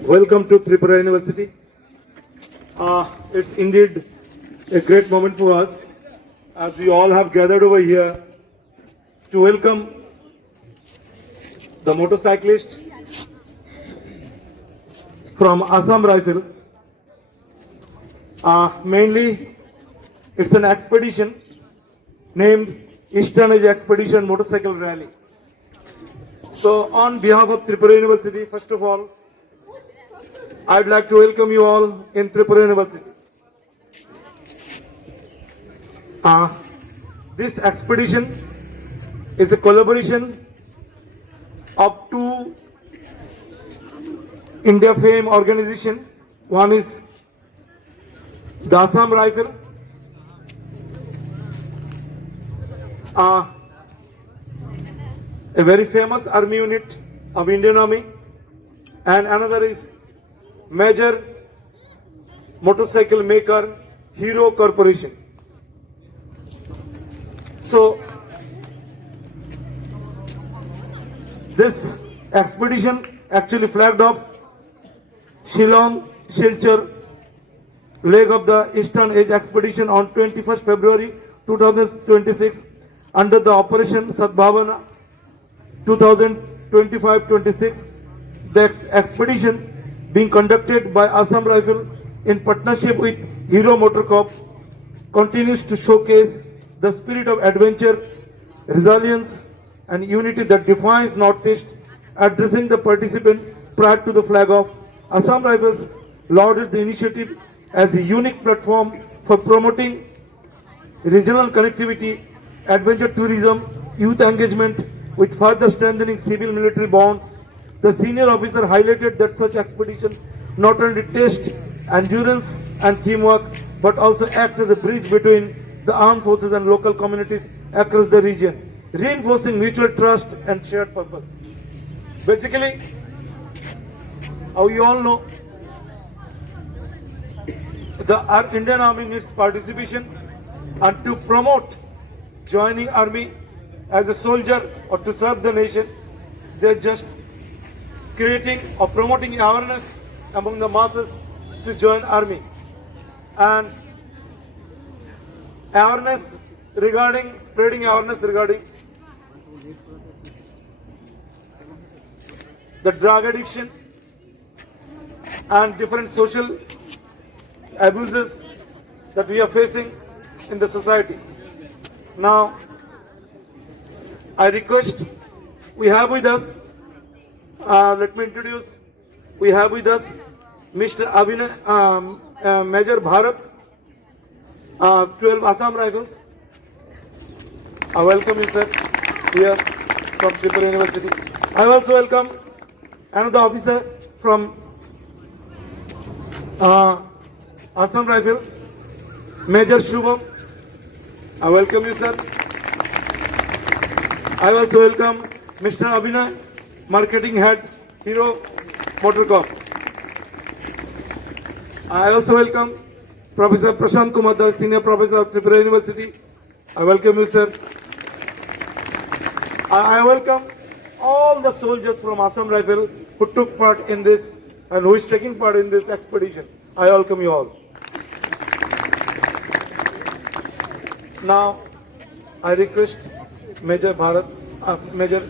Welcome to Tripura University. It's indeed a great moment for us as we all have gathered over here to welcome the motorcyclist from Assam Rifle. Mainly, it's an expedition named Eastern Edge Expedition Motorcycle Rally. So, on behalf of Tripura University, first of all, I'd like to welcome you all in Tripura University. This expedition is a collaboration of two India fame organizations. One is the Assam Rifle, a very famous army unit of Indian Army, and another is major motorcycle maker Hero Corporation. So this expedition actually flagged off Shillong Silchar leg of the Eastern Edge Expedition on 21st February 2026 under the Operation Sadbhavana 2025-26. The expedition being conducted by Assam Rifle in partnership with Hero Motorcorp continues to showcase the spirit of adventure, resilience and unity that defines Northeast. Addressing the participant prior to the flag off, Assam Rifles lauded the initiative as a unique platform for promoting regional connectivity, adventure tourism, youth engagement with further strengthening civil-military bonds. The senior officer highlighted that such expeditions not only test endurance and teamwork, but also act as a bridge between the armed forces and local communities across the region, reinforcing mutual trust and shared purpose. Basically, we all know our Indian Army needs participation, and to promote joining Army as a soldier or to serve the nation, they're just creating or promoting awareness among the masses to join Army. And spreading awareness regarding the drug addiction and different social abuses that we are facing in the society. Now, I request, we have with us, let me introduce, we have with us Mr. Abhinay, Major Bharat, 12 Assam Rifles. I welcome you, sir, here from Tripura University. I also welcome another officer from Assam Rifle, Major Shubham. I welcome you, sir. I also welcome Mr. Abhinay, Marketing Head, Hero Motorcorp. I also welcome Professor Prashant Kumar Das, Senior Professor of Tripura University. I welcome you, sir. I welcome all the soldiers from Assam Rifle who took part in this and who is taking part in this expedition. I welcome you all. Now, I request Major Bharat, Major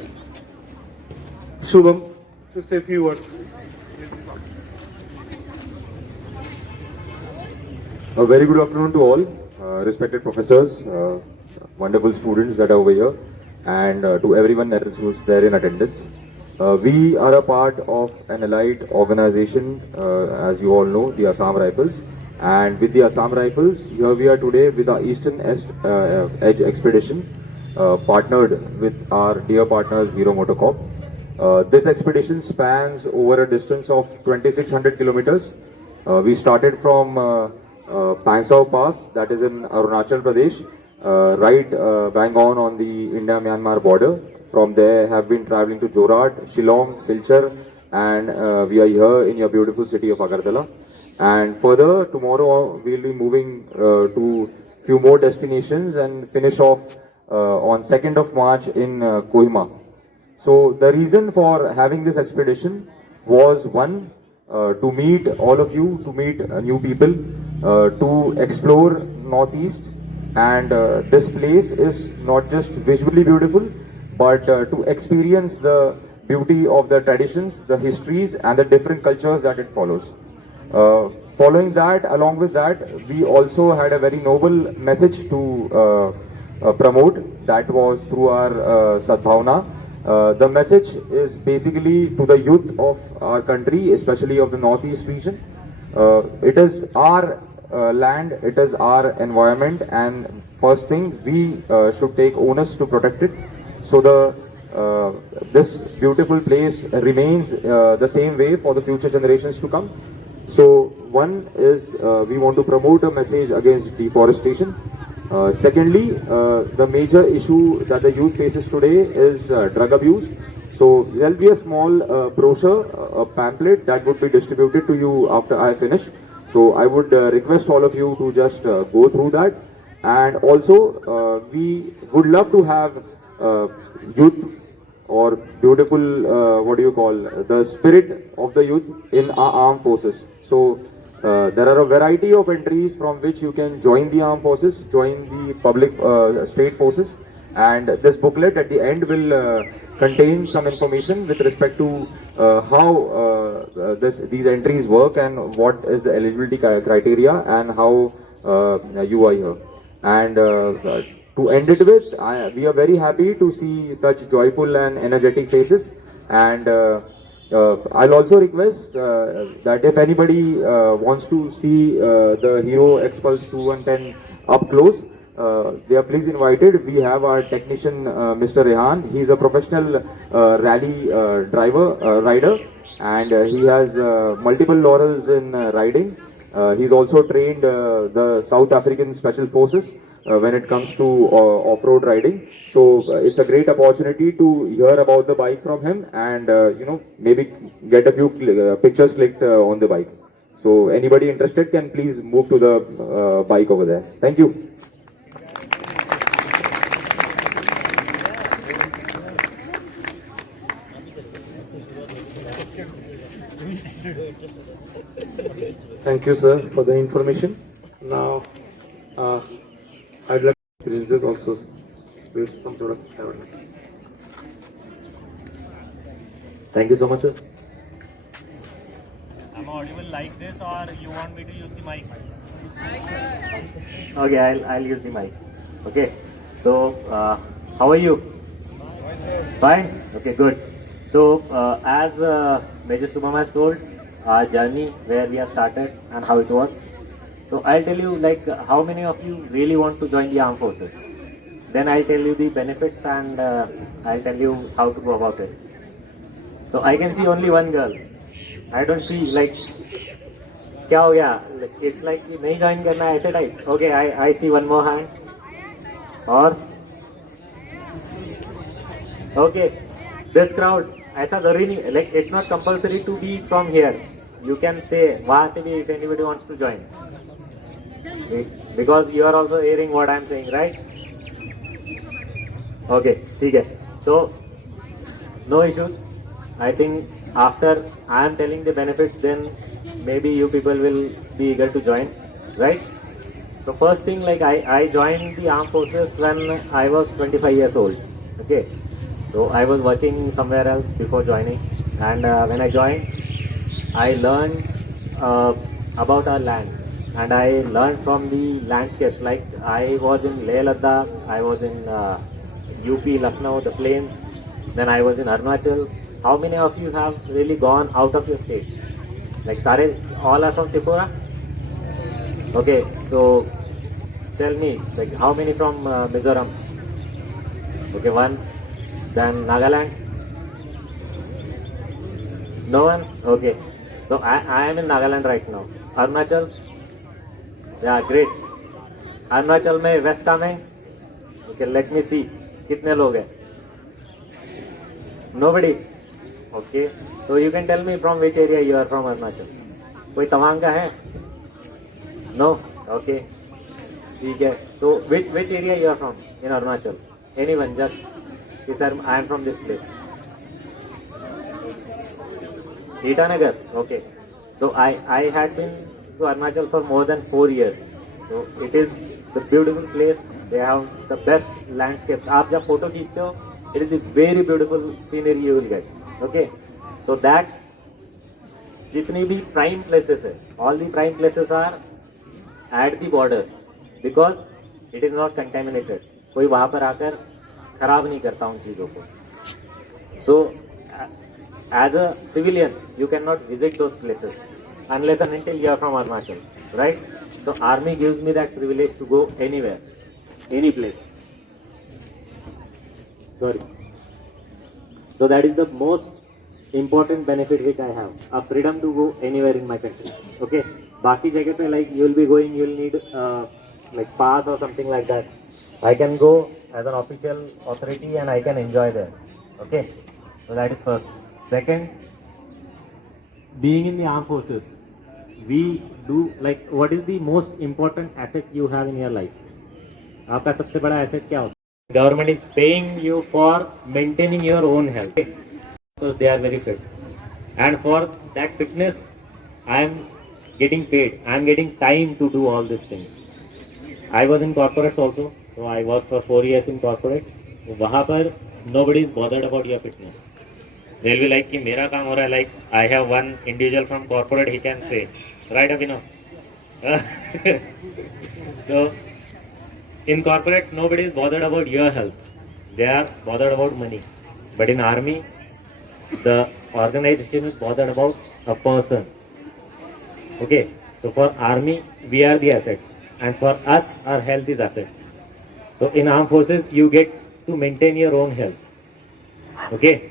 Shubham to say a few words. A very good afternoon to all, respected professors, wonderful students that are over here, and to everyone else who's there in attendance. We are a part of an allied organization, as you all know, the Assam Rifles. And with the Assam Rifles, here we are today with our Eastern Edge Expedition, partnered with our dear partners Hero Motorcorp. This expedition spans over a distance of 2600 kilometers. We started from Pangsau Pass, that is in Arunachal Pradesh, right bang on the India-Myanmar border. From there have been traveling to Jorhat, Shillong, Silchar, and we are here in your beautiful city of Agartala. And further, tomorrow we'll be moving to few more destinations and finish off on 2nd of March in Kohima. So the reason for having this expedition was one, to meet all of you, to meet new people, to explore Northeast, and this place is not just visually beautiful, but to experience the beauty of the traditions, the histories, and the different cultures that it follows. Following that, along with that, we also had a very noble message to promote. That was through our Sadbhavna. The message is basically to the youth of our country, especially of the Northeast region. It is our land, it is our environment, and first thing, we should take onus to protect it. So this beautiful place remains the same way for the future generations to come. So one is we want to promote a message against deforestation. Secondly, the major issue that the youth faces today is drug abuse. So there'll be a small brochure, a pamphlet that would be distributed to you after I finish. So I would request all of you to just go through that. And also, we would love to have youth or beautiful, what do you call, the spirit of the youth in our armed forces. So there are a variety of entries from which you can join the armed forces, join the public state forces, and this booklet at the end will contain some information with respect to how these entries work and what is the eligibility criteria and how you are here. And to end it with, we are very happy to see such joyful and energetic faces. And I'll also request that if anybody wants to see the Hero Expulse 210 up close, they are please invited. We have our technician, Mr. Rehan. He's a professional rally rider, and he has multiple laurels in riding. He's also trained the South African Special Forces when it comes to off-road riding. So it's a great opportunity to hear about the bike from him and maybe get a few pictures clicked on the bike. So anybody interested can please move to the bike over there. Thank you. Thank you, sir, for the information. Now, I'd like experiences also build some sort of awareness. Thank you so much, sir. I'm audible like this, or you want me to use the mic? Okay, I'll use the mic. Okay, so how are you? Fine. Okay, good. So as Major Shubham has told, our journey where we have started and how it was. So I'll tell you like how many of you really want to join the armed forces. Then I'll tell you the benefits and I'll tell you how to go about it. So I can see only one girl. I don't see like क्या हो गया? It's like नहीं join करना है ऐसे types. Okay, I see one more hand. और okay, this crowd ऐसा जरूरी नहीं like it's not compulsory to be from here. You can say वहाँ से भी if anybody wants to join. Because you are also hearing what I am saying, right? Okay, ठीक है. So no issues. I think after I am telling the benefits, then maybe you people will be eager to join, right? So first thing, like I joined the armed forces when I was 25 years old. Okay, so I was working somewhere else before joining, and when I joined, I learned about our land, and I learned from the landscapes. Like I was in Leh Ladakh, I was in UP, Lucknow, the plains. Then I was in Arunachal. How many of you have really gone out of your state? Like Sare, all are from Tripura? Okay, so tell me, like how many from Mizoram? Okay, one. Then Nagaland? No one? Okay. So I am in Nagaland right now. Arunachal? Yeah, great. Arunachal में West Kameng? Okay, let me see. कितने लोग हैं? Nobody? Okay. So you can tell me from which area you are from Arunachal. कोई तवांग का है? No? Okay. ठीक है. तो which area you are from in Arunachal? Anyone just कि sir I am from this place. Itanagar. Okay. So I had been to Arunachal for more than 4 years. So it is the beautiful place. They have the best landscapes. आप जब photo खींचते हो, it is the very beautiful scenery you will get. Okay. So that जितनी भी prime places है, all the prime places are at the borders because it is not contaminated. कोई वहाँ पर आकर खराब नहीं करता उन चीज़ों को. So as a civilian, you cannot visit those places unless and until you are from Arunachal, right? So army gives me that privilege to go anywhere, any place. Sorry. So that is the most important benefit which I have, a freedom to go anywhere in my country. Okay. बाकी जगह पे like you will be going, you will need like pass or something like that. I can go as an official authority and I can enjoy there. Okay. So that is first. Second, being in the armed forces, we do like what is the most important asset you have in your life? आपका सबसे बड़ा asset क्या होता है? Government is paying you for maintaining your own health. So they are very fit, and for that fitness, I am getting paid. I am getting time to do all these things. I was in corporates also, so I worked for 4 years in corporates. वहाँ पर nobody is bothered about your fitness. They'll be like कि मेरा काम हो रहा है, like I have one individual from corporate, he can say, right Abhinav? So in corporates nobody is bothered about your health, they are bothered about money. But in army, the organization is bothered about a person. Okay, so for army we are the assets, and for us our health is asset. So in armed forces you get to maintain your own health. Okay.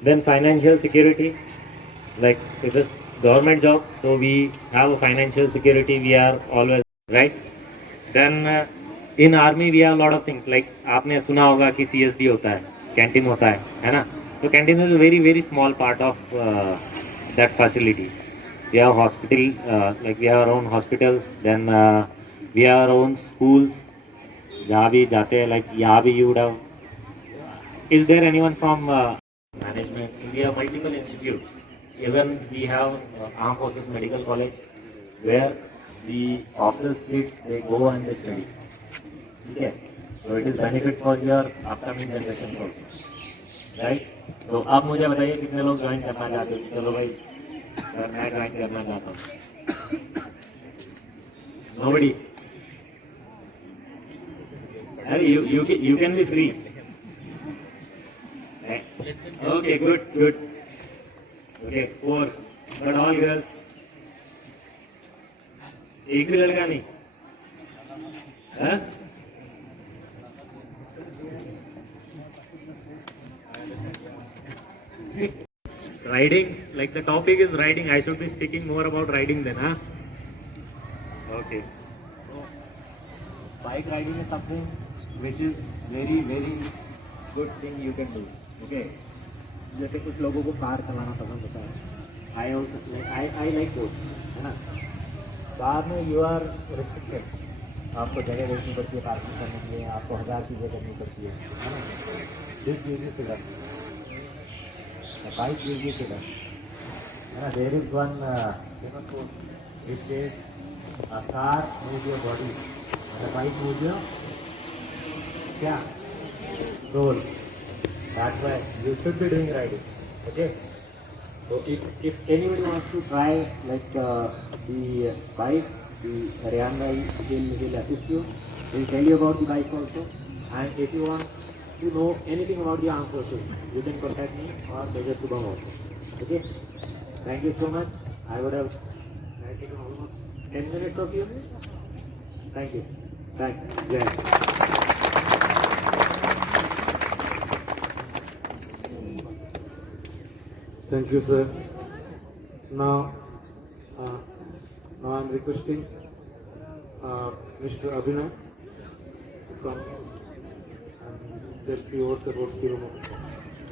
Then financial security, like it's a government job, so we have a financial security, we are always right. Then in army we have a lot of things, like आपने सुना होगा कि CSD होता है, canteen होता है ना? तो canteen is a very very small part of that facility. We have hospital, like we have our own hospitals, then we have our own schools जहाँ भी जाते हैं, like यहाँ भी you would have. Is there anyone from management? So we have multiple institutes. Even we have Armed Forces Medical College, where the officers kids they go and they study. Okay, so it is benefit for your upcoming generations also, right? So आप मुझे बताइए कितने लोग join करना चाहते हो? चलो भाई सर मैं ज्वाइन करना चाहता हूँ. Nobody. अरे you can be free. Okay, good. Okay, 4, but all girls. एक भी लड़का नहीं. हाँ? Riding, like the topic is riding. I should be speaking more about riding then, huh? Okay. So, bike riding is something which is very very good thing you can do. Okay. जैसे कुछ लोगों को car चलाना पसंद होता है. I like both, है ना? कार में you are restricted. आपको जगह देखनी पड़ती है पार्किंग करने के लिए, आपको 1000 चीज़ें करनी पड़ती है ना? This gives you freedom. The bike gives you freedom. है ना? There is one famous quote which says, a car moves your body, and a bike moves your क्या? Soul. That's why you should be doing riding. Okay. So if anybody wants to try like the bikes, the Haryana will assist you. He'll tell you about the bikes also. And if you want to know anything about the armed forces, you can contact me or Major Subham also. Okay. Thank you so much. I would have taken almost 10 minutes of you. Thank you. Thanks. Yeah. Thank you, sir. Now I'm requesting Mr. Abhinay to come and tell few words about Hero Motor.